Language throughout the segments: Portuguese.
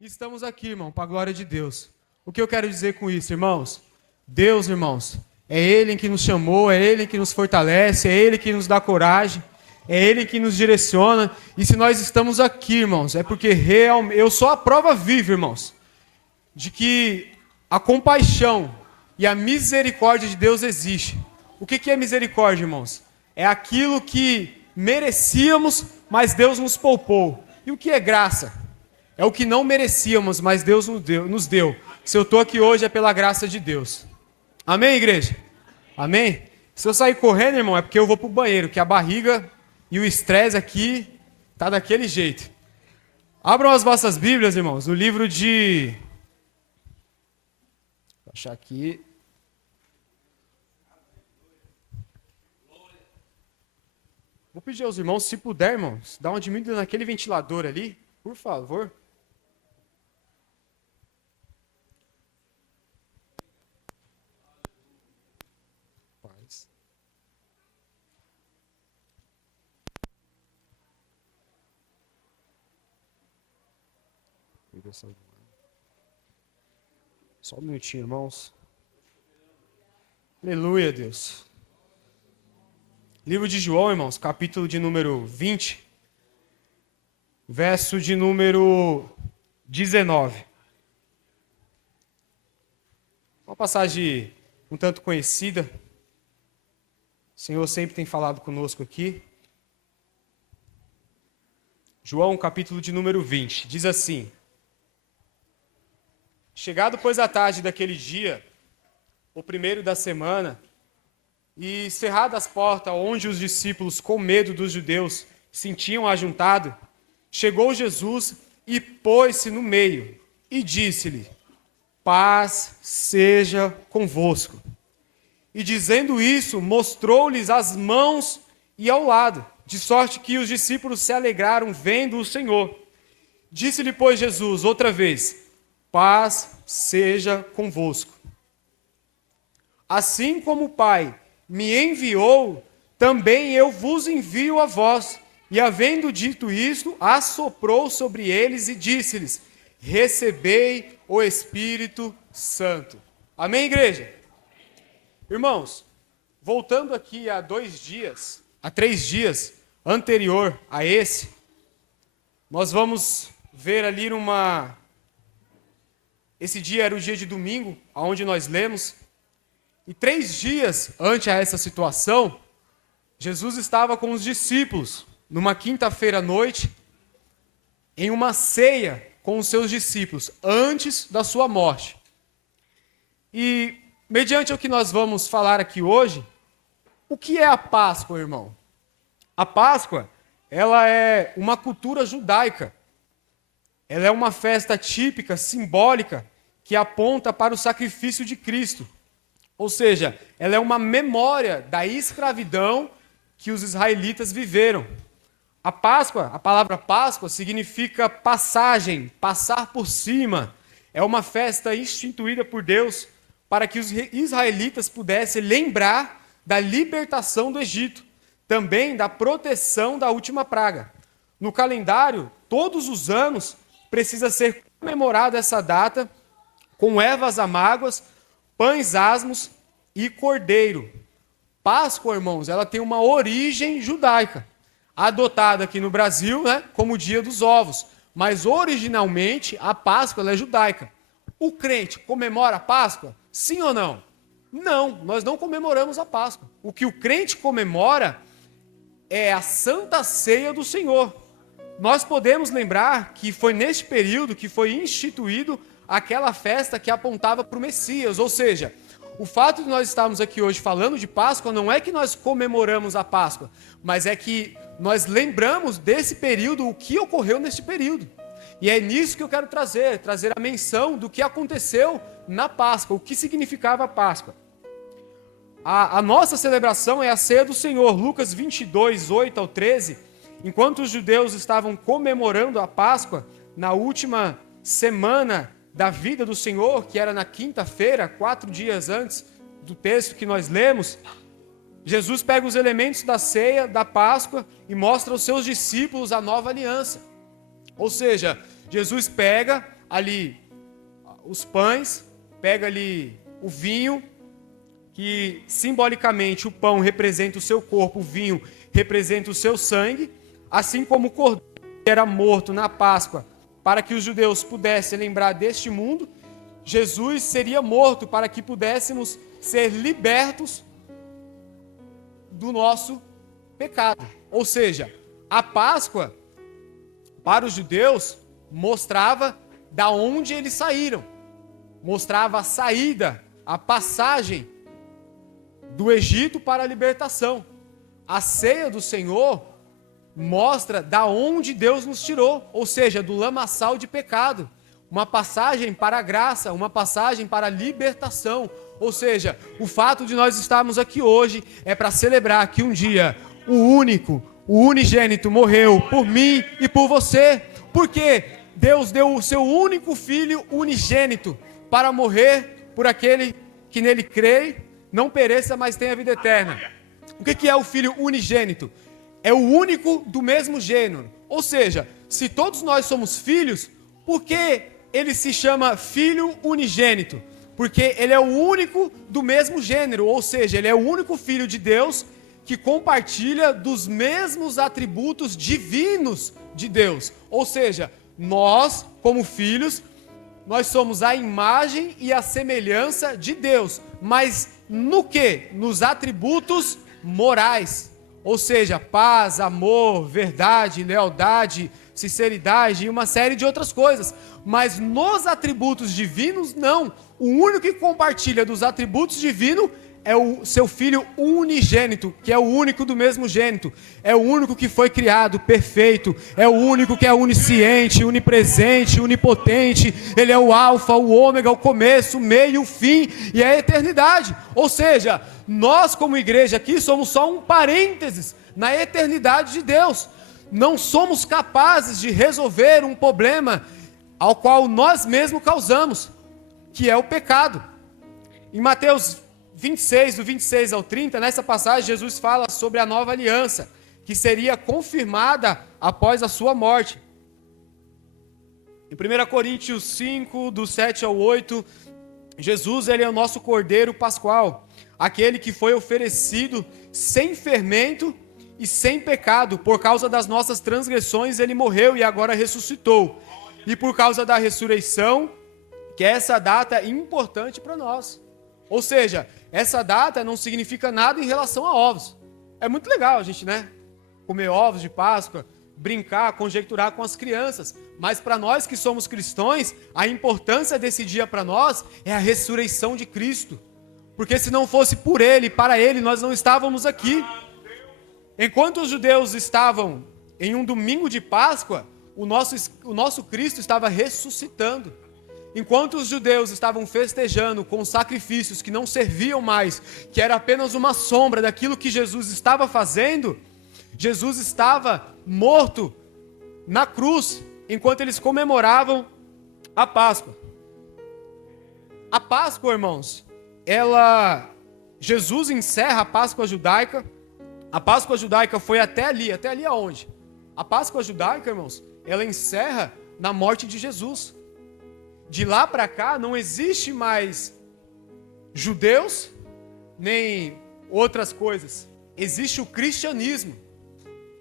Estamos aqui, irmão, para a glória de Deus. O que eu quero dizer com isso, irmãos? Deus, irmãos, é Ele que nos chamou, é Ele que nos fortalece, é Ele que nos dá coragem, é Ele que nos direciona. E se nós estamos aqui, irmãos, é porque realmente eu sou a prova viva, irmãos, de que a compaixão e a misericórdia de Deus existe. O que é misericórdia, irmãos? É aquilo que merecíamos, mas Deus nos poupou. E o que é graça? É o que não merecíamos, mas Deus nos deu. Se eu estou aqui hoje é pela graça de Deus. Amém, igreja? Amém? Se eu sair correndo, irmão, é porque eu vou para o banheiro, que a barriga e o estresse aqui tá daquele jeito. Abram as vossas Bíblias, irmãos, no livro de... Vou achar aqui. Vou pedir aos irmãos, se puder, irmãos, dá uma diminuída naquele ventilador ali, por favor. Só um minutinho, irmãos. Aleluia, Deus. Livro de João, irmãos, capítulo de número 20, verso de número 19. Uma passagem um tanto conhecida. O Senhor sempre tem falado conosco aqui. João, capítulo de número 20, diz assim: Chegado, pois, a tarde daquele dia, o primeiro da semana, e cerradas as portas onde os discípulos, com medo dos judeus, se tinham ajuntado, chegou Jesus e pôs-se no meio, e disse-lhe: Paz seja convosco. E dizendo isso, mostrou-lhes as mãos e ao lado, de sorte que os discípulos se alegraram vendo o Senhor. Disse-lhe, pois, Jesus outra vez: Paz seja convosco. Assim como o Pai me enviou, também eu vos envio a vós. E havendo dito isto, assoprou sobre eles e disse-lhes: Recebei o Espírito Santo. Amém, igreja? Irmãos, voltando aqui a 3 dias anterior a esse, nós vamos ver ali esse dia era o dia de domingo, onde nós lemos, e 3 dias antes a essa situação, Jesus estava com os discípulos, numa quinta-feira à noite, em uma ceia com os seus discípulos, antes da sua morte. E, mediante o que nós vamos falar aqui hoje, o que é a Páscoa, irmão? A Páscoa, ela é uma cultura judaica. Ela é uma festa típica, simbólica, que aponta para o sacrifício de Cristo. Ou seja, ela é uma memória da escravidão que os israelitas viveram. A Páscoa, a palavra Páscoa, significa passagem, passar por cima. É uma festa instituída por Deus para que os israelitas pudessem lembrar da libertação do Egito, também da proteção da última praga. No calendário, todos os anos, precisa ser comemorada essa data com ervas amargas, pães asmos e cordeiro. Páscoa, irmãos, ela tem uma origem judaica, adotada aqui no Brasil, né, como o dia dos ovos, mas originalmente a Páscoa ela é judaica. O crente comemora a Páscoa? Sim ou não? Não, nós não comemoramos a Páscoa. O que o crente comemora é a Santa Ceia do Senhor. Nós podemos lembrar que foi neste período que foi instituído aquela festa que apontava para o Messias, ou seja, o fato de nós estarmos aqui hoje falando de Páscoa não é que nós comemoramos a Páscoa, mas é que nós lembramos desse período, o que ocorreu nesse período. E é nisso que eu quero trazer a menção do que aconteceu na Páscoa, o que significava a Páscoa. A nossa celebração é a ceia do Senhor, Lucas 22, 8 ao 13, enquanto os judeus estavam comemorando a Páscoa, na última semana da vida do Senhor, que era na quinta-feira, 4 dias antes do texto que nós lemos, Jesus pega os elementos da ceia, da Páscoa, e mostra aos seus discípulos a nova aliança. Ou seja, Jesus pega ali os pães, pega ali o vinho, que simbolicamente o pão representa o seu corpo, o vinho representa o seu sangue, assim como o cordeiro era morto na Páscoa, para que os judeus pudessem lembrar deste mundo, Jesus seria morto para que pudéssemos ser libertos do nosso pecado. Ou seja, a Páscoa, para os judeus, mostrava da onde eles saíram, mostrava a saída, a passagem do Egito para a libertação. A ceia do Senhor mostra da onde Deus nos tirou, ou seja, do lamaçal de pecado. Uma passagem para a graça, uma passagem para a libertação. Ou seja, o fato de nós estarmos aqui hoje é para celebrar que um dia o unigênito morreu por mim e por você. Porque Deus deu o seu único filho unigênito para morrer por aquele que nele crê, não pereça, mas tenha vida eterna. O que é o filho unigênito? É o único do mesmo gênero. Ou seja, se todos nós somos filhos, por que ele se chama filho unigênito? Porque ele é o único do mesmo gênero, ou seja, ele é o único filho de Deus que compartilha dos mesmos atributos divinos de Deus. Ou seja, nós, como filhos, nós somos a imagem e a semelhança de Deus. Mas no quê? Nos atributos morais. Ou seja, paz, amor, verdade, lealdade, sinceridade e uma série de outras coisas. Mas nos atributos divinos, não. O único que compartilha dos atributos divinos é o seu filho unigênito, que é o único do mesmo gênito. É o único que foi criado perfeito. É o único que é onisciente, onipresente, onipotente. Ele é o alfa, o ômega, o começo, o meio, o fim e a eternidade. Ou seja, nós como igreja aqui somos só um parênteses na eternidade de Deus. Não somos capazes de resolver um problema ao qual nós mesmos causamos, que é o pecado. Em Mateus 26, do 26 ao 30, nessa passagem Jesus fala sobre a nova aliança, que seria confirmada após a sua morte. Em 1 Coríntios 5, do 7 ao 8, Jesus ele é o nosso Cordeiro Pascual, aquele que foi oferecido sem fermento e sem pecado. Por causa das nossas transgressões ele morreu e agora ressuscitou. E por causa da ressurreição, que essa data é importante para nós. Ou seja, essa data não significa nada em relação a ovos. É muito legal a gente, comer ovos de Páscoa, brincar, conjecturar com as crianças. Mas para nós que somos cristãos, a importância desse dia para nós é a ressurreição de Cristo. Porque se não fosse por Ele, para Ele, nós não estávamos aqui. Enquanto os judeus estavam em um domingo de Páscoa, o nosso Cristo estava ressuscitando. Enquanto os judeus estavam festejando com sacrifícios que não serviam mais, que era apenas uma sombra daquilo que Jesus estava fazendo, Jesus estava morto na cruz, enquanto eles comemoravam a Páscoa. A Páscoa, irmãos, Jesus encerra a Páscoa judaica. A Páscoa judaica foi até ali aonde? A Páscoa judaica, irmãos, ela encerra na morte de Jesus. De lá para cá não existe mais judeus, nem outras coisas. Existe o cristianismo.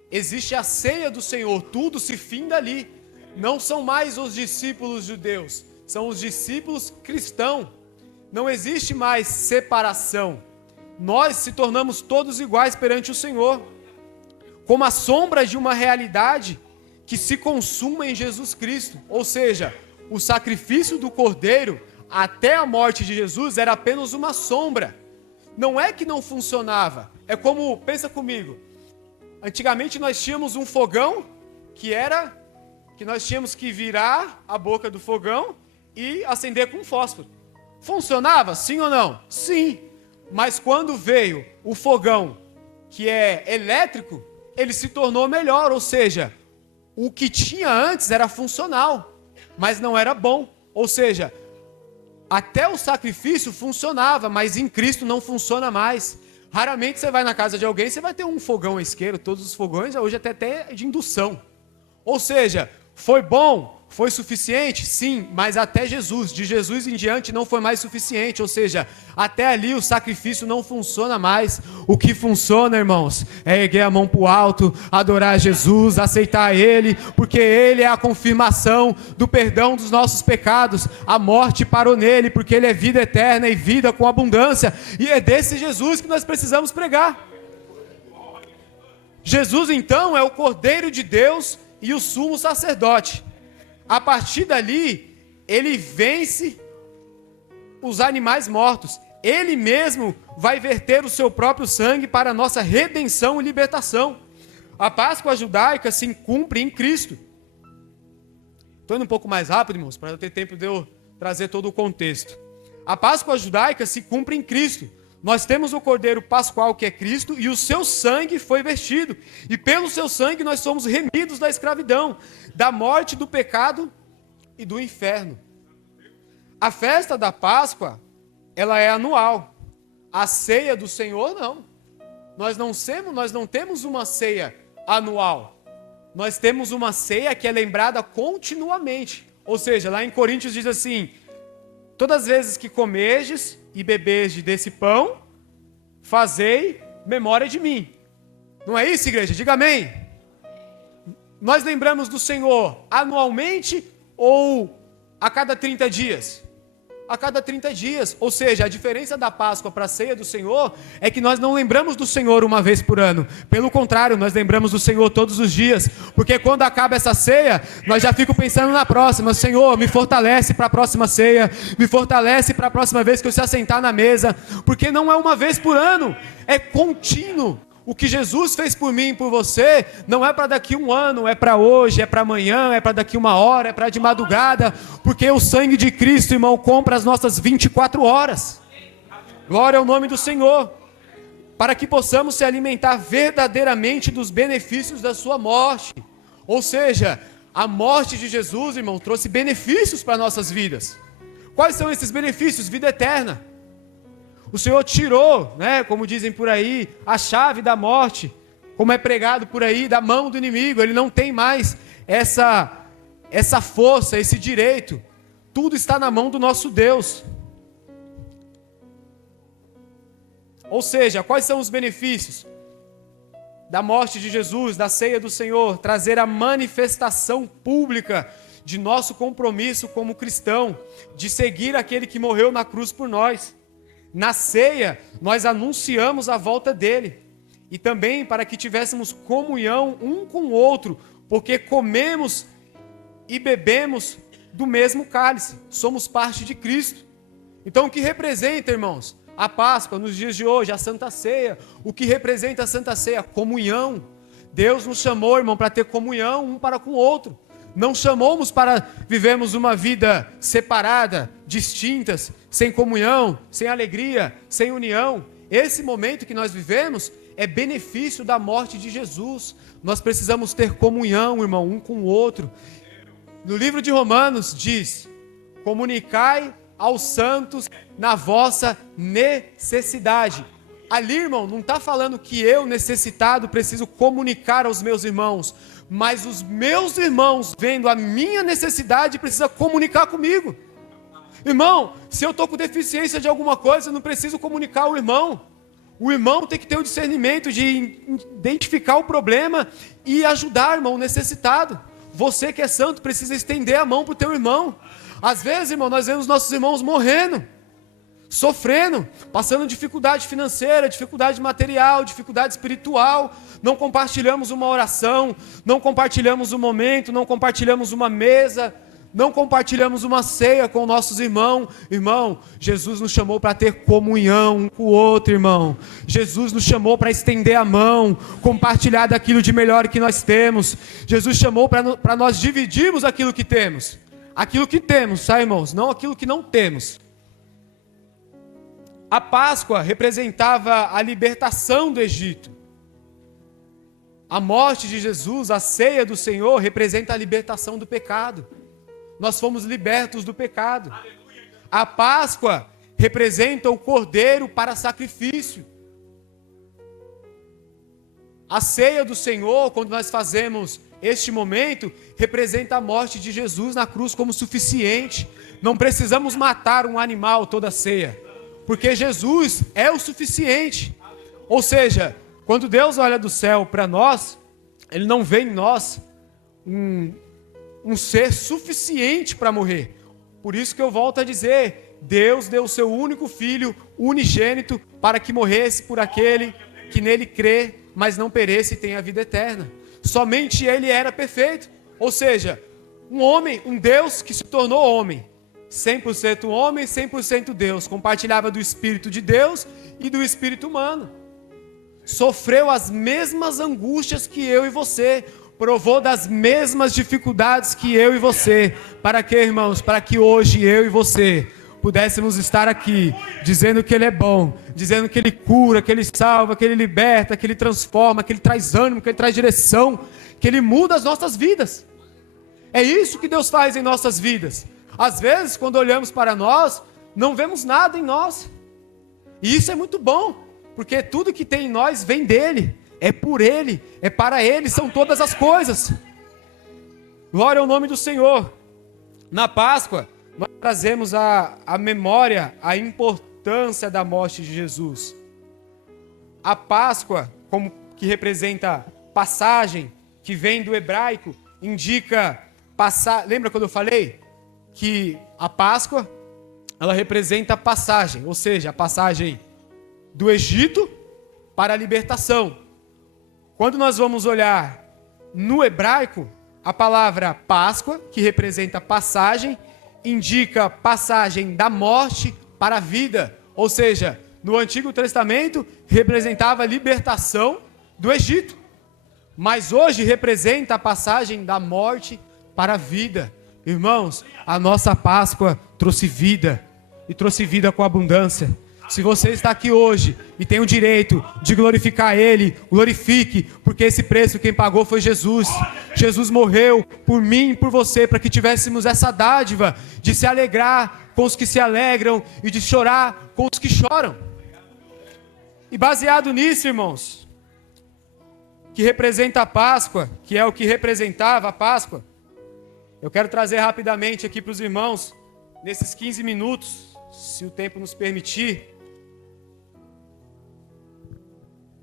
Existe a ceia do Senhor. Tudo se finda ali. Não são mais os discípulos judeus. São os discípulos cristãos. Não existe mais separação. Nós se tornamos todos iguais perante o Senhor. Como a sombra de uma realidade que se consuma em Jesus Cristo. Ou seja, o sacrifício do Cordeiro até a morte de Jesus era apenas uma sombra. Não é que não funcionava. É como, pensa comigo, antigamente nós tínhamos um fogão que nós tínhamos que virar a boca do fogão e acender com fósforo. Funcionava? Sim ou não? Sim. Mas quando veio o fogão que é elétrico, ele se tornou melhor. Ou seja, o que tinha antes era funcional, mas não era bom. Ou seja, até o sacrifício funcionava, mas em Cristo não funciona mais. Raramente você vai na casa de alguém, você vai ter um fogão à isqueiro. Todos os fogões hoje até de indução. Ou seja, foi bom? foi suficiente? Sim, mas até Jesus. De Jesus em diante não foi mais suficiente. Ou seja, até ali o sacrifício não funciona mais. O que funciona, irmãos, é erguer a mão para o alto, adorar Jesus, aceitar Ele, porque Ele é a confirmação do perdão dos nossos pecados. A morte parou nele, porque Ele é vida eterna e vida com abundância. E é desse Jesus que nós precisamos pregar. Jesus, então, é o Cordeiro de Deus e o sumo sacerdote. A partir dali, ele vence os animais mortos. Ele mesmo vai verter o seu próprio sangue para a nossa redenção e libertação. A Páscoa judaica se cumpre em Cristo. Estou indo um pouco mais rápido, irmãos, para ter tempo de eu trazer todo o contexto. A Páscoa judaica se cumpre em Cristo. Nós temos o Cordeiro Pascual, que é Cristo, e o seu sangue foi vertido. E pelo seu sangue nós somos remidos da escravidão, da morte, do pecado e do inferno. A festa da Páscoa, ela é anual. A ceia do Senhor, não. Nós não temos uma ceia anual. Nós temos uma ceia que é lembrada continuamente. Ou seja, lá em Coríntios diz assim: todas as vezes que comerdes e beberdes desse pão, fazei memória de mim. Não é isso, igreja? Diga amém. Nós lembramos do Senhor anualmente ou a cada 30 dias? A cada 30 dias. Ou seja, a diferença da Páscoa para a ceia do Senhor é que nós não lembramos do Senhor uma vez por ano. Pelo contrário, nós lembramos do Senhor todos os dias. Porque quando acaba essa ceia, nós já ficamos pensando na próxima. Senhor, me fortalece para a próxima ceia. Me fortalece para a próxima vez que eu se assentar na mesa. Porque não é uma vez por ano, é contínuo. O que Jesus fez por mim e por você, não é para daqui um ano, é para hoje, é para amanhã, é para daqui uma hora, é para de madrugada, porque o sangue de Cristo, irmão, compra as nossas 24 horas. Glória ao nome do Senhor. Para que possamos se alimentar verdadeiramente dos benefícios da sua morte. Ou seja, a morte de Jesus, irmão, trouxe benefícios para nossas vidas. Quais são esses benefícios? Vida eterna. O Senhor tirou, né, como dizem por aí, a chave da morte, como é pregado por aí, da mão do inimigo. Ele não tem mais essa força, esse direito. Tudo está na mão do nosso Deus. Ou seja, quais são os benefícios da morte de Jesus, da ceia do Senhor? Trazer a manifestação pública de nosso compromisso como cristão, de seguir aquele que morreu na cruz por nós. Na ceia, nós anunciamos a volta dele. E também para que tivéssemos comunhão um com o outro, porque comemos e bebemos do mesmo cálice. Somos parte de Cristo. Então, o que representa, irmãos, a Páscoa nos dias de hoje, a Santa Ceia? O que representa a Santa Ceia? Comunhão. Deus nos chamou, irmão, para ter comunhão um para com o outro. Não chamamos para vivermos uma vida separada, distintas, sem comunhão, sem alegria, sem união. Esse momento que nós vivemos é benefício da morte de Jesus. Nós precisamos ter comunhão, irmão, um com o outro. No livro de Romanos diz: comunicai aos santos na vossa necessidade. Ali, irmão, não está falando que eu, necessitado, preciso comunicar aos meus irmãos, mas os meus irmãos, vendo a minha necessidade, precisam comunicar comigo. Irmão, se eu estou com deficiência de alguma coisa, eu não preciso comunicar ao irmão. O irmão tem que ter o discernimento de identificar o problema e ajudar, irmão, o necessitado. Você que é santo precisa estender a mão para o teu irmão. Às vezes, irmão, nós vemos nossos irmãos morrendo, sofrendo, passando dificuldade financeira, dificuldade material, dificuldade espiritual. Não compartilhamos uma oração, não compartilhamos um momento, não compartilhamos uma mesa, não compartilhamos uma ceia com nossos irmãos. Irmão, Jesus nos chamou para ter comunhão um com o outro, irmão. Jesus nos chamou para estender a mão, compartilhar daquilo de melhor que nós temos. Jesus chamou para nós dividirmos aquilo que temos. Aquilo que temos, tá, irmãos? Não aquilo que não temos. A Páscoa representava a libertação do Egito. A morte de Jesus, a ceia do Senhor, representa a libertação do pecado. Nós fomos libertos do pecado. A Páscoa representa o cordeiro para sacrifício. A ceia do Senhor, quando nós fazemos este momento representa a morte de Jesus na cruz como suficiente. Não precisamos matar um animal toda ceia, porque Jesus é o suficiente. Ou seja, quando Deus olha do céu para nós, Ele não vê em nós um ser suficiente para morrer. Por isso que eu volto a dizer, Deus deu o seu único Filho, unigênito, para que morresse por aquele que nele crê, mas não pereça e tenha a vida eterna. Somente Ele era perfeito. Ou seja, um homem, um Deus que se tornou homem. 100% homem, 100% Deus. Compartilhava do Espírito de Deus e do Espírito humano. Sofreu as mesmas angústias que eu e você. Provou das mesmas dificuldades que eu e você. Para quê, irmãos? Para que hoje eu e você pudéssemos estar aqui, dizendo que Ele é bom, dizendo que Ele cura, que Ele salva, que Ele liberta, que Ele transforma, que Ele traz ânimo, que Ele traz direção, que Ele muda as nossas vidas. É isso que Deus faz em nossas vidas. Às vezes, quando olhamos para nós, não vemos nada em nós. E isso é muito bom, porque tudo que tem em nós vem dEle, é por Ele, é para Ele, são todas as coisas. Glória ao nome do Senhor. Na Páscoa, nós trazemos a memória, a importância da morte de Jesus. A Páscoa, como que representa passagem, que vem do hebraico, indica passar. Lembra quando eu falei que a Páscoa, ela representa passagem, ou seja, a passagem do Egito para a libertação. Quando nós vamos olhar no hebraico, a palavra Páscoa, que representa passagem, indica passagem da morte para a vida. Ou seja, no Antigo Testamento representava a libertação do Egito. Mas hoje representa a passagem da morte para a vida. Irmãos, a nossa Páscoa trouxe vida. E trouxe vida com abundância. Se você está aqui hoje e tem o direito de glorificar Ele, glorifique, porque esse preço quem pagou foi Jesus. Jesus morreu por mim e por você, para que tivéssemos essa dádiva de se alegrar com os que se alegram e de chorar com os que choram. E baseado nisso, irmãos, que representa a Páscoa, que é o que representava a Páscoa, eu quero trazer rapidamente aqui para os irmãos, nesses 15 minutos, se o tempo nos permitir,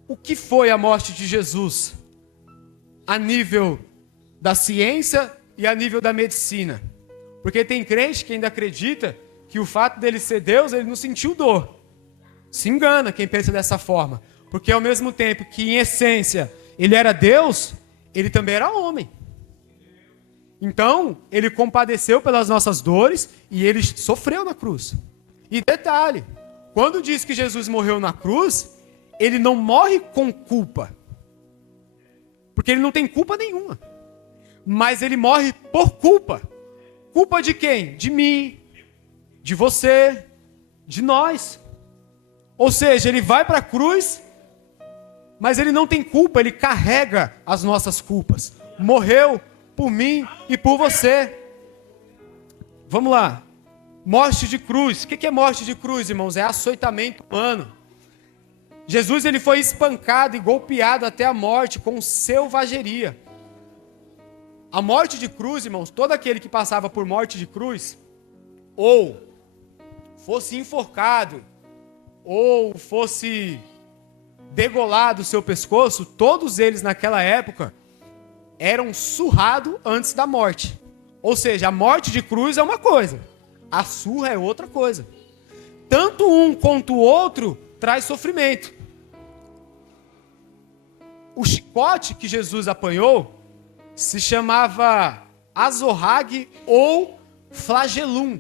o que foi a morte de Jesus a nível da ciência e a nível da medicina? Porque tem crente que ainda acredita que o fato dele ser Deus, ele não sentiu dor. Se engana quem pensa dessa forma. Porque ao mesmo tempo que em essência ele era Deus, ele também era homem. Então, ele compadeceu pelas nossas dores e ele sofreu na cruz. E detalhe, quando diz que Jesus morreu na cruz, ele não morre com culpa, porque ele não tem culpa nenhuma, mas ele morre por culpa. Culpa de quem? De mim, de você, de nós. Ou seja, ele vai para a cruz, mas ele não tem culpa, ele carrega as nossas culpas. Morreu por mim e por você. Vamos lá. Morte de cruz. O que é morte de cruz, irmãos? É açoitamento humano. Jesus ele foi espancado e golpeado até a morte com selvageria. A morte de cruz, irmãos, todo aquele que passava por morte de cruz, ou fosse enforcado, ou fosse degolado o seu pescoço, todos eles naquela época eram surrados antes da morte. Ou seja, a morte de cruz é uma coisa, a surra é outra coisa. Tanto um quanto o outro traz sofrimento. O chicote que Jesus apanhou se chamava azorrague ou flagelum.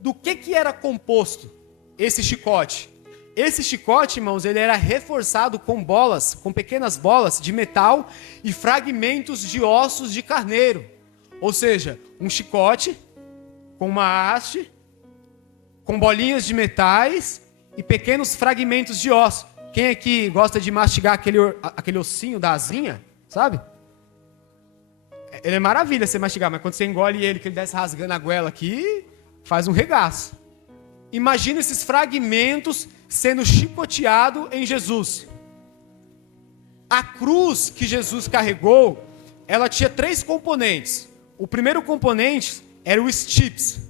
Do que era composto esse chicote? Esse chicote, irmãos, ele era reforçado com bolas, com pequenas bolas de metal e fragmentos de ossos de carneiro. Ou seja, um chicote com uma haste, com bolinhas de metais e pequenos fragmentos de osso. Quem aqui gosta de mastigar aquele ossinho da asinha, sabe? Ele é maravilha você mastigar, mas quando você engole ele, que ele desce rasgando a goela aqui, faz um regaço. Imagina esses fragmentos sendo chicoteado em Jesus. A cruz que Jesus carregou ela tinha 3 componentes. O primeiro componente era o stips.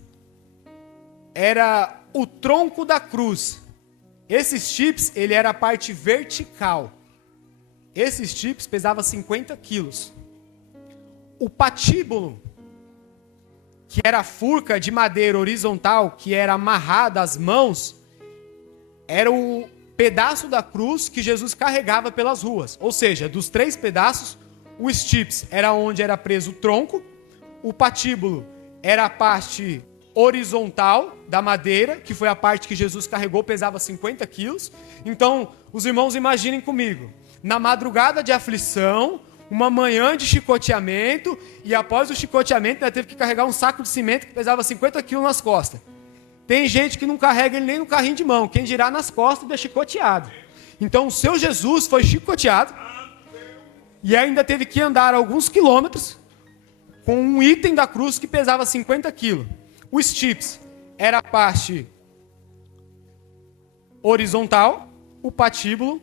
Era o tronco da cruz. Esse stips, ele era a parte vertical. Esse stips pesava 50 quilos. O patíbulo, que era a furca de madeira horizontal, que era amarrada às mãos, era o pedaço da cruz que Jesus carregava pelas ruas. Ou seja, dos 3 pedaços, o stips era onde era preso o tronco, o patíbulo era a parte horizontal da madeira, que foi a parte que Jesus carregou, pesava 50 quilos. Então, os irmãos imaginem comigo, na madrugada de aflição, uma manhã de chicoteamento, e após o chicoteamento, ela teve que carregar um saco de cimento que pesava 50 quilos nas costas. Tem gente que não carrega ele nem no carrinho de mão, quem dirá nas costas é chicoteado. Então o seu Jesus foi chicoteado, e ainda teve que andar alguns quilômetros, com um item da cruz que pesava 50 quilos. O stips era a parte horizontal, o patíbulo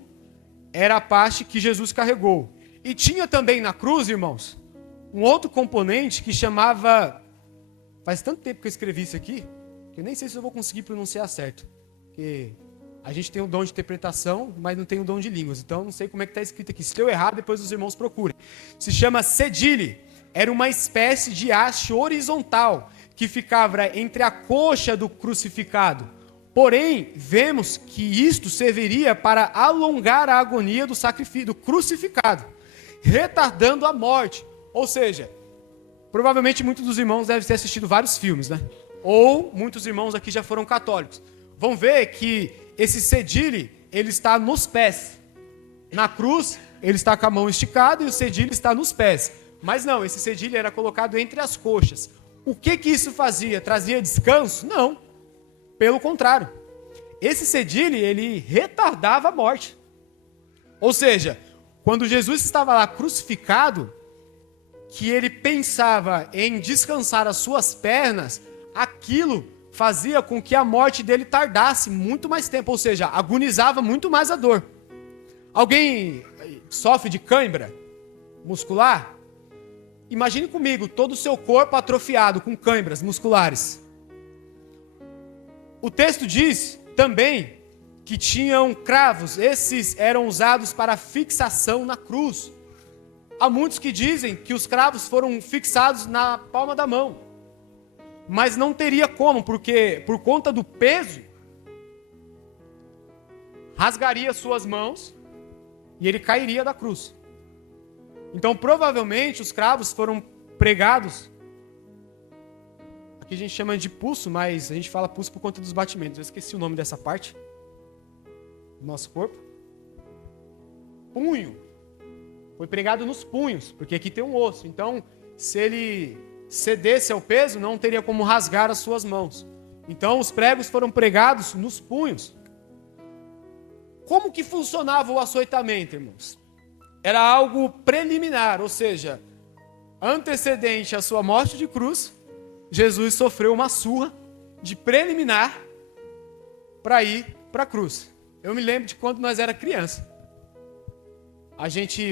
era a parte que Jesus carregou. E tinha também na cruz, irmãos, um outro componente que chamava... Faz tanto tempo que eu escrevi isso aqui, que eu nem sei se eu vou conseguir pronunciar certo. Porque a gente tem o dom de interpretação, mas não tem o dom de línguas. Então, não sei como é que está escrito aqui. Se eu errar, depois os irmãos procurem. Se chama cedile. Era uma espécie de haste horizontal que ficava entre a coxa do crucificado. Porém, vemos que isto serviria para alongar a agonia do sacrifício, do crucificado, retardando a morte. Ou seja, provavelmente muitos dos irmãos devem ter assistido vários filmes, né? Ou muitos irmãos aqui já foram católicos. Vão ver que esse cedile, ele está nos pés. Na cruz, ele está com a mão esticada e o cedile está nos pés. Mas não, esse cedile era colocado entre as coxas. O que isso fazia? Trazia descanso? Não. Pelo contrário. Esse cedile, ele retardava a morte. Ou seja, quando Jesus estava lá crucificado, que ele pensava em descansar as suas pernas, aquilo fazia com que a morte dele tardasse muito mais tempo, ou seja, agonizava muito mais a dor. Alguém sofre de cãibra muscular? Imagine comigo todo o seu corpo atrofiado com cãibras musculares. O texto diz também que tinham cravos, esses eram usados para fixação na cruz. Há muitos que dizem que os cravos foram fixados na palma da mão, mas não teria como, porque por conta do peso, rasgaria suas mãos e ele cairia da cruz. Então, provavelmente, os cravos foram pregados. Aqui a gente chama de pulso, mas a gente fala pulso por conta dos batimentos. Eu esqueci o nome dessa parte do nosso corpo. Punho. Foi pregado nos punhos, porque aqui tem um osso. Então, se ele cedesse ao peso, não teria como rasgar as suas mãos. Então, os pregos foram pregados nos punhos. Como que funcionava o açoitamento, irmãos? Era algo preliminar, ou seja, antecedente à sua morte de cruz, Jesus sofreu uma surra de preliminar para ir para a cruz. Eu me lembro de quando nós era criança.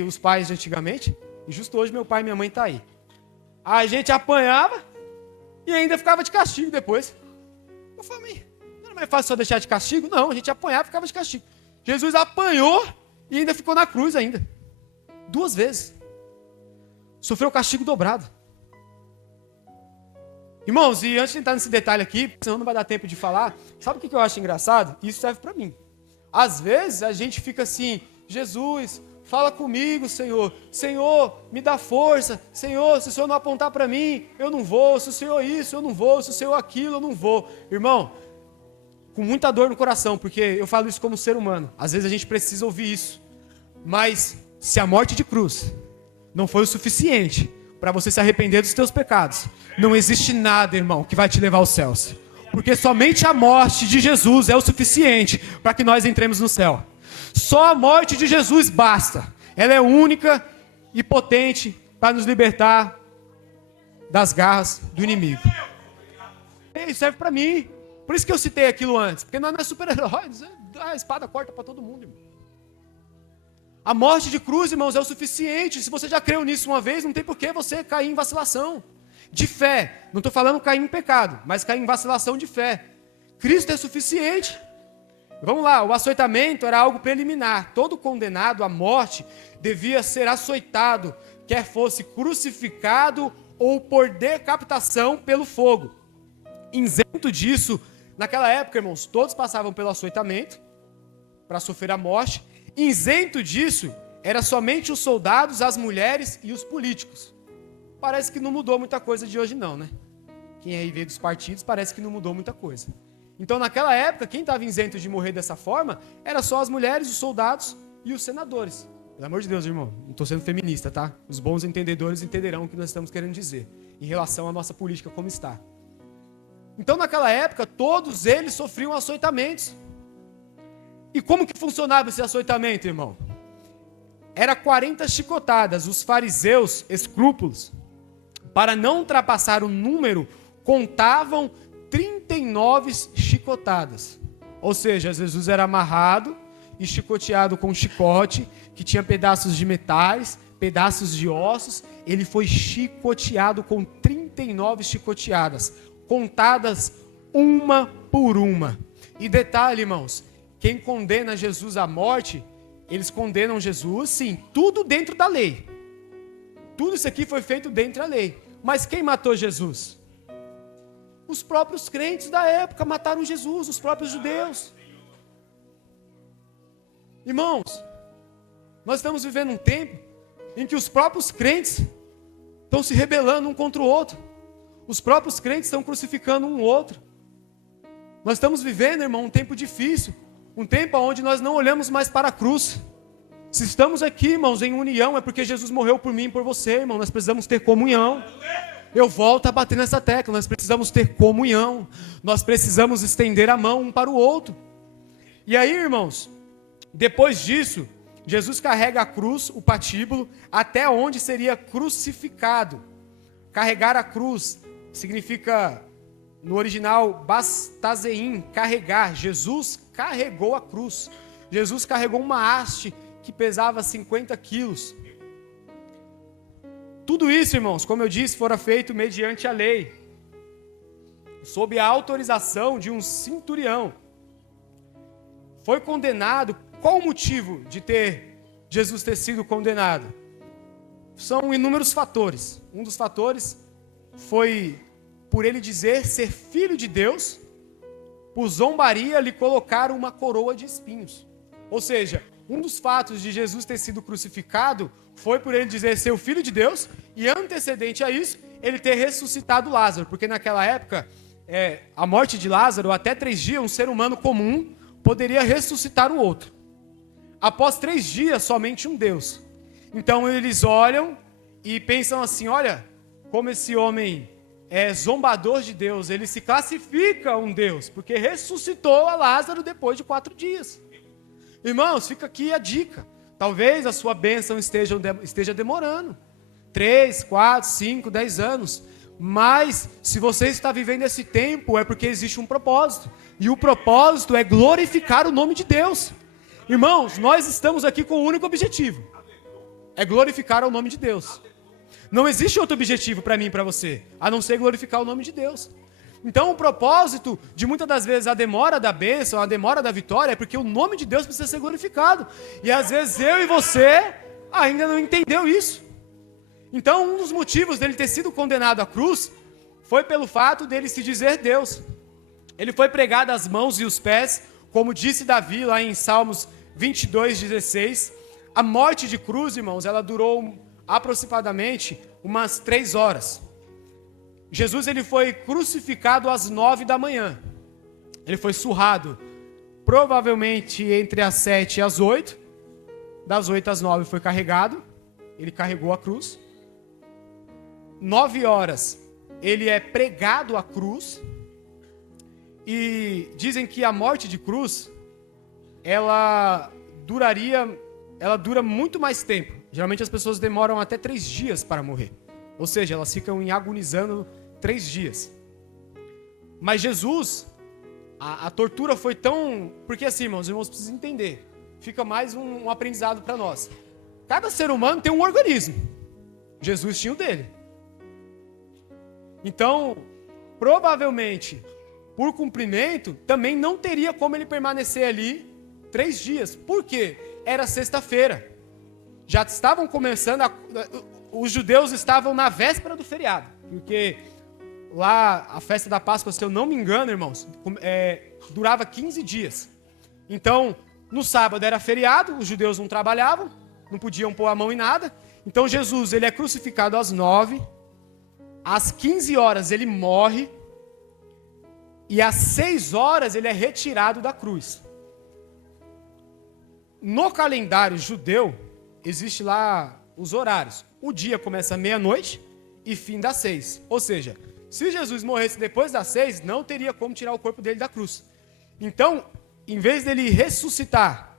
Os pais de antigamente, e justo hoje meu pai e minha mãe estão aí. A gente apanhava e ainda ficava de castigo depois. Eu falei, não era mais fácil só deixar de castigo? Não, a gente apanhava e ficava de castigo. Jesus apanhou e ainda ficou na cruz ainda. 2 vezes. Sofreu castigo dobrado. Irmãos, e antes de entrar nesse detalhe aqui, senão não vai dar tempo de falar, sabe o que eu acho engraçado? Isso serve para mim. Às vezes a gente fica assim, Jesus, fala comigo, Senhor. Senhor, me dá força. Senhor, se o Senhor não apontar para mim, eu não vou. Se o Senhor isso, eu não vou. Se o Senhor aquilo, eu não vou. Irmão, com muita dor no coração, porque eu falo isso como ser humano. Às vezes a gente precisa ouvir isso. Mas se a morte de cruz não foi o suficiente para você se arrepender dos teus pecados, não existe nada, irmão, que vai te levar aos céus. Porque somente a morte de Jesus é o suficiente para que nós entremos no céu. Só a morte de Jesus basta. Ela é única e potente para nos libertar das garras do inimigo. Isso serve para mim. Por isso que eu citei aquilo antes. Porque nós não é super-heróis. A espada corta para todo mundo, irmão. A morte de cruz, irmãos, é o suficiente. Se você já creu nisso uma vez, não tem por que você cair em vacilação de fé. Não estou falando cair em pecado, mas cair em vacilação de fé. Cristo é suficiente. Vamos lá, o açoitamento era algo preliminar. Todo condenado à morte devia ser açoitado, quer fosse crucificado ou por decapitação pelo fogo. Isento disso, naquela época, irmãos, todos passavam pelo açoitamento para sofrer a morte. Isento disso, era somente os soldados, as mulheres e os políticos. Parece que não mudou muita coisa de hoje não, né? Quem aí veio dos partidos, parece que não mudou muita coisa. Então, naquela época, quem estava isento de morrer dessa forma, era só as mulheres, os soldados e os senadores. Pelo amor de Deus, irmão, não estou sendo feminista, tá? Os bons entendedores entenderão o que nós estamos querendo dizer, em relação à nossa política como está. Então, naquela época, todos eles sofriam açoitamentos. E como que funcionava esse açoitamento, irmão? Era 40 chicotadas. Os fariseus, escrúpulos, para não ultrapassar o número, contavam 39 chicotadas. Ou seja, Jesus era amarrado e chicoteado com um chicote, que tinha pedaços de metais, pedaços de ossos. Ele foi chicoteado com 39 chicoteadas, contadas uma por uma. E detalhe, irmãos, quem condena Jesus à morte, eles condenam Jesus, sim, tudo dentro da lei. Tudo isso aqui foi feito dentro da lei. Mas quem matou Jesus? Os próprios crentes da época mataram Jesus, os próprios judeus. Irmãos, nós estamos vivendo um tempo em que os próprios crentes estão se rebelando um contra o outro. Os próprios crentes estão crucificando um outro. Nós estamos vivendo, irmão, um tempo difícil. Um tempo onde nós não olhamos mais para a cruz. Se estamos aqui, irmãos, em união, é porque Jesus morreu por mim e por você, irmão. Nós precisamos ter comunhão. Eu volto a bater nessa tecla. Nós precisamos ter comunhão. Nós precisamos estender a mão um para o outro. E aí, irmãos, depois disso, Jesus carrega a cruz, o patíbulo, até onde seria crucificado. Carregar a cruz significa, no original, bastazeim, carregar. Jesus carregou a cruz. Jesus carregou uma haste que pesava 50 quilos. Tudo isso, irmãos, como eu disse, fora feito mediante a lei, sob a autorização de um centurião. Foi condenado. Qual o motivo de Jesus ter sido condenado? São inúmeros fatores. Um dos fatores foi por ele dizer ser filho de Deus. Por zombaria lhe colocaram uma coroa de espinhos. Ou seja, um dos fatos de Jesus ter sido crucificado foi por ele dizer ser o filho de Deus, e antecedente a isso, ele ter ressuscitado Lázaro, porque naquela época, a morte de Lázaro, até 3 dias, um ser humano comum poderia ressuscitar o outro. Após 3 dias, somente um Deus. Então eles olham e pensam assim, olha, como esse homem é zombador de Deus, ele se classifica um Deus, porque ressuscitou a Lázaro depois de 4 dias. Irmãos, fica aqui a dica. Talvez a sua bênção esteja demorando. 3, 4, 5, 10 anos. Mas, se você está vivendo esse tempo, é porque existe um propósito. E o propósito é glorificar o nome de Deus. Irmãos, nós estamos aqui com um único objetivo. É glorificar o nome de Deus. Não existe outro objetivo para mim e para você, a não ser glorificar o nome de Deus. Então o propósito de muitas das vezes a demora da bênção, a demora da vitória, é porque o nome de Deus precisa ser glorificado. E às vezes eu e você ainda não entendeu isso. Então um dos motivos dele ter sido condenado à cruz foi pelo fato dele se dizer Deus. Ele foi pregado às mãos e os pés, como disse Davi lá em Salmos 22:16. A morte de cruz, irmãos, ela durou aproximadamente umas 3 horas. Jesus ele foi crucificado às 9 da manhã. Ele foi surrado provavelmente entre as 7 e as 8. Das 8 às 9 foi carregado. Ele carregou a cruz. 9 horas ele é pregado à cruz. E dizem que a morte de cruz ela dura muito mais tempo. Geralmente as pessoas demoram até 3 dias para morrer. Ou seja, elas ficam agonizando 3 dias. Mas Jesus, a tortura foi tão... Porque assim, irmãos precisam entender. fica mais um aprendizado para nós. Cada ser humano tem um organismo. Jesus tinha o dele. Então, provavelmente, por cumprimento, também não teria como ele permanecer ali 3 dias. Por quê? Era sexta-feira. Já estavam começando, os judeus estavam na véspera do feriado. Porque lá, a festa da Páscoa, se eu não me engano, irmãos, durava 15 dias. Então, no sábado era feriado, os judeus não trabalhavam, não podiam pôr a mão em nada. Então, Jesus, ele é crucificado às 9, às 15 horas ele morre, e às 6 horas ele é retirado da cruz. No calendário judeu, existe lá os horários. O dia começa meia-noite e fim das 6. Ou seja, se Jesus morresse depois das 6, não teria como tirar o corpo dele da cruz. Então, em vez dele ressuscitar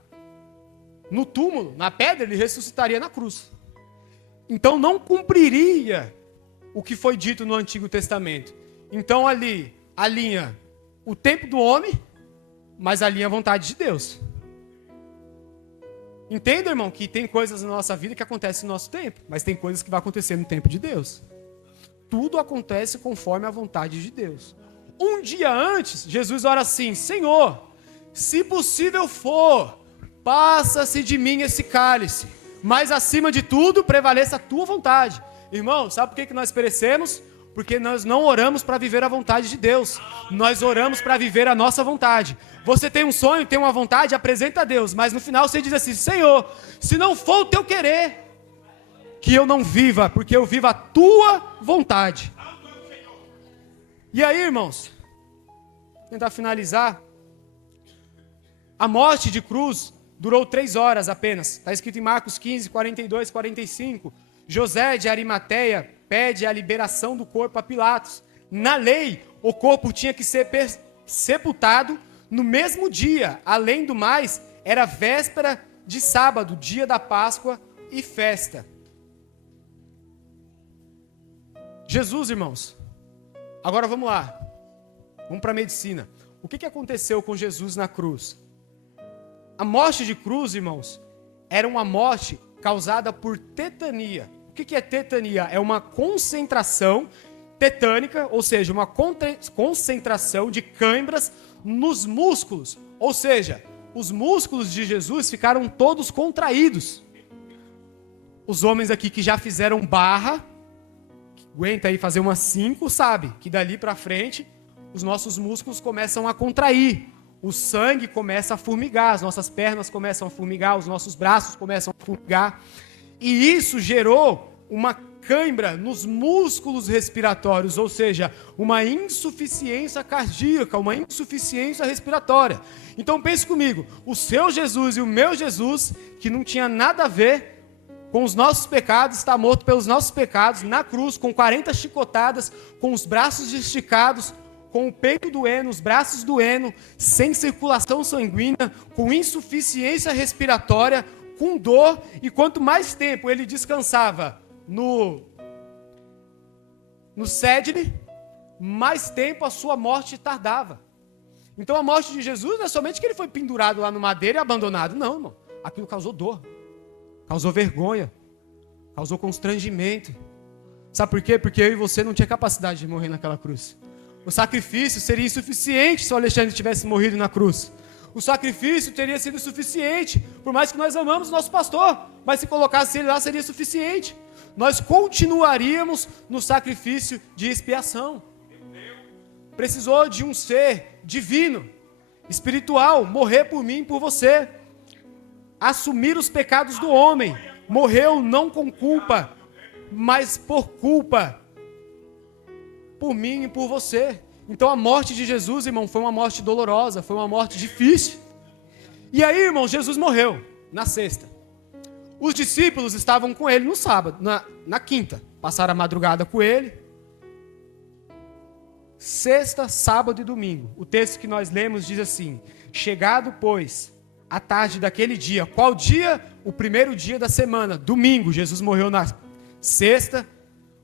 no túmulo, na pedra, ele ressuscitaria na cruz. Então, não cumpriria o que foi dito no Antigo Testamento. Então, ali, alinha o tempo do homem, mas alinha a vontade de Deus. Entenda, irmão, que tem coisas na nossa vida que acontecem no nosso tempo, mas tem coisas que vão acontecer no tempo de Deus. Tudo acontece conforme a vontade de Deus. Um dia antes, Jesus ora assim: Senhor, se possível for, passa-se de mim esse cálice, mas acima de tudo prevaleça a tua vontade. Irmão, sabe por que nós perecemos? Porque nós não oramos para viver a vontade de Deus. Nós oramos para viver a nossa vontade. Você tem um sonho, tem uma vontade, apresenta a Deus. Mas no final você diz assim: Senhor, se não for o teu querer, que eu não viva, porque eu vivo a tua vontade. E aí, irmãos, vou tentar finalizar. A morte de cruz durou 3 horas apenas. Está escrito em Marcos 15, 42, 45. José de Arimateia pede a liberação do corpo a Pilatos. Na lei, o corpo tinha que ser sepultado no mesmo dia. Além do mais, era véspera de sábado, dia da Páscoa e festa. Jesus, irmãos, agora vamos lá. Vamos para a medicina. O que aconteceu com Jesus na cruz? A morte de cruz, irmãos, era uma morte causada por tetania. O que é tetania? É uma concentração tetânica, ou seja, uma concentração de cãibras nos músculos. Ou seja, os músculos de Jesus ficaram todos contraídos. Os homens aqui que já fizeram barra, que aguenta aí fazer umas 5, sabe que dali para frente os nossos músculos começam a contrair. O sangue começa a formigar, as nossas pernas começam a formigar, os nossos braços começam a formigar. E isso gerou uma cãibra nos músculos respiratórios, ou seja, uma insuficiência cardíaca, uma insuficiência respiratória. Então pense comigo, o seu Jesus e o meu Jesus, que não tinha nada a ver com os nossos pecados, está morto pelos nossos pecados, na cruz, com 40 chicotadas, com os braços esticados, com o peito doendo, os braços doendo, sem circulação sanguínea, com insuficiência respiratória, com dor, e quanto mais tempo ele descansava no cédere, mais tempo a sua morte tardava. Então a morte de Jesus não é somente que ele foi pendurado lá no madeiro e abandonado, não, irmão. Aquilo causou dor, causou vergonha, causou constrangimento. Sabe por quê? Porque eu e você não tinha capacidade de morrer naquela cruz. O sacrifício seria insuficiente se o Alexandre tivesse morrido na cruz. O sacrifício teria sido suficiente, por mais que nós amamos o nosso pastor, mas se colocasse ele lá seria suficiente. Nós continuaríamos no sacrifício de expiação. Precisou de um ser divino, espiritual, morrer por mim e por você, assumir os pecados do homem. Morreu não com culpa, mas por culpa, por mim e por você. Então a morte de Jesus, irmão, foi uma morte dolorosa, foi uma morte difícil. E aí, irmão, Jesus morreu na sexta. Os discípulos estavam com ele no sábado, na quinta. Passaram a madrugada com ele. Sexta, sábado e domingo. O texto que nós lemos diz assim: chegado, pois, a tarde daquele dia. Qual dia? O primeiro dia da semana, domingo. Jesus morreu na sexta,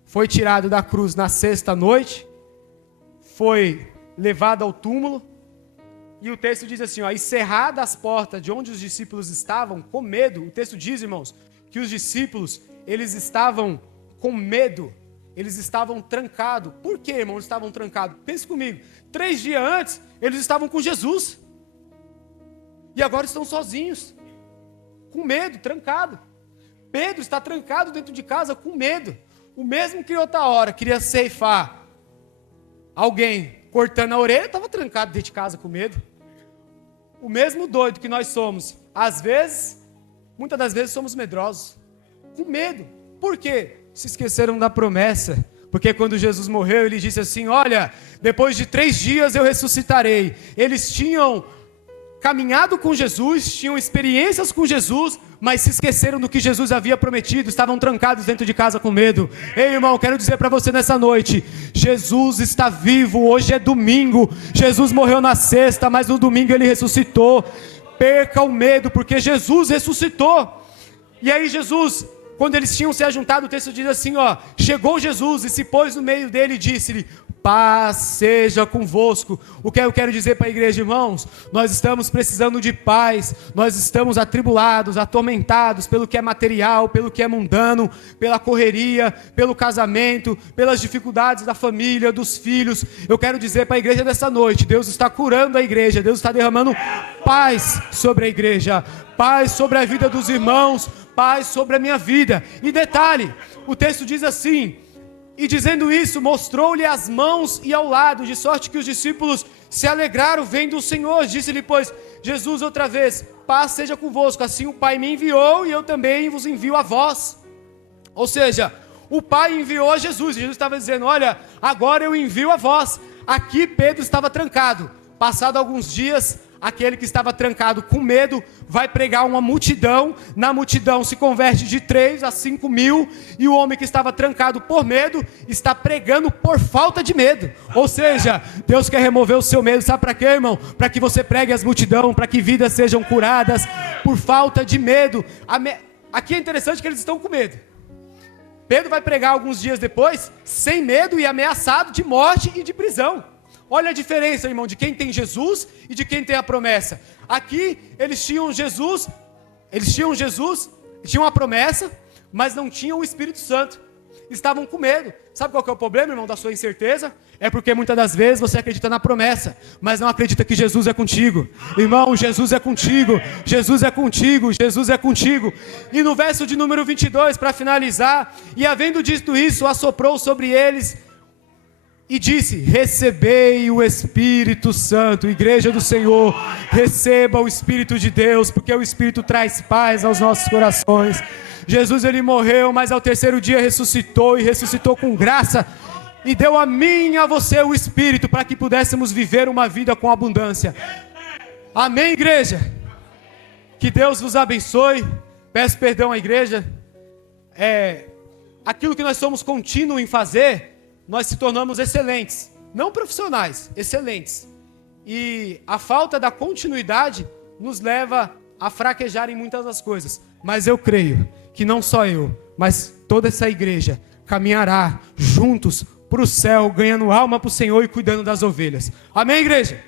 foi tirado da cruz na sexta noite, foi levado ao túmulo, E o texto diz assim, ó, e cerradas as portas de onde os discípulos estavam, com medo. O texto diz, irmãos, que os discípulos, eles estavam com medo. Eles estavam trancados. Por que, irmão, eles estavam trancados? Pense comigo. 3 dias antes, eles estavam com Jesus. E agora estão sozinhos. Com medo, trancado. Pedro está trancado dentro de casa com medo. O mesmo que outra hora queria ceifar alguém cortando a orelha, estava trancado dentro de casa com medo. O mesmo doido que nós somos, às vezes, muitas das vezes somos medrosos, com medo. Por quê? Se esqueceram da promessa. Porque quando Jesus morreu, ele disse assim, olha, depois de 3 dias eu ressuscitarei. Eles tinham caminhado com Jesus, tinham experiências com Jesus, mas se esqueceram do que Jesus havia prometido, estavam trancados dentro de casa com medo. Ei, irmão, quero dizer para você nessa noite, Jesus está vivo, hoje é domingo, Jesus morreu na sexta, mas no domingo ele ressuscitou. Perca o medo, porque Jesus ressuscitou. E aí Jesus, quando eles tinham se ajuntado, o texto diz assim, ó, chegou Jesus e se pôs no meio dele e disse-lhe, paz seja convosco. O que eu quero dizer para a igreja, irmãos? Nós estamos precisando de paz, nós estamos atribulados, atormentados pelo que é material, pelo que é mundano, pela correria, pelo casamento, pelas dificuldades da família, dos filhos. Eu quero dizer para a igreja dessa noite, Deus está curando a igreja, Deus está derramando paz sobre a igreja, paz sobre a vida dos irmãos, paz sobre a minha vida. E detalhe, o texto diz assim, e dizendo isso, mostrou-lhe as mãos e ao lado, de sorte que os discípulos se alegraram vendo o Senhor. Disse-lhe, pois, Jesus outra vez, paz seja convosco, assim o Pai me enviou e eu também vos envio a vós. Ou seja, o Pai enviou a Jesus, e Jesus estava dizendo, olha, agora eu envio a vós. Aqui Pedro estava trancado, passado alguns dias, aquele que estava trancado com medo, vai pregar uma multidão, na multidão se converte de 3 a 5 mil, e o homem que estava trancado por medo, está pregando por falta de medo. Ou seja, Deus quer remover o seu medo, sabe para quê, irmão? Para que você pregue as multidão, para que vidas sejam curadas por falta de medo. Aqui é interessante que eles estão com medo. Pedro vai pregar alguns dias depois, sem medo e ameaçado de morte e de prisão. Olha a diferença, irmão, de quem tem Jesus e de quem tem a promessa. Aqui, eles tinham a promessa, mas não tinham o Espírito Santo. Estavam com medo. Sabe qual que é o problema, irmão, da sua incerteza? É porque muitas das vezes você acredita na promessa, mas não acredita que Jesus é contigo. Irmão, Jesus é contigo, Jesus é contigo, Jesus é contigo. E no verso de número 22, para finalizar, e havendo dito isso, assoprou sobre eles e disse, recebei o Espírito Santo. Igreja do Senhor, receba o Espírito de Deus, porque o Espírito traz paz aos nossos corações. Jesus, ele morreu, mas ao 3º dia ressuscitou, e ressuscitou com graça, e deu a mim e a você o Espírito, para que pudéssemos viver uma vida com abundância. Amém, igreja? Que Deus vos abençoe. Peço perdão à igreja. Aquilo que nós somos contínuos em fazer, nós se tornamos excelentes, não profissionais, excelentes. E a falta da continuidade nos leva a fraquejar em muitas das coisas. Mas eu creio que não só eu, mas toda essa igreja caminhará juntos para o céu, ganhando alma para o Senhor e cuidando das ovelhas. Amém, igreja?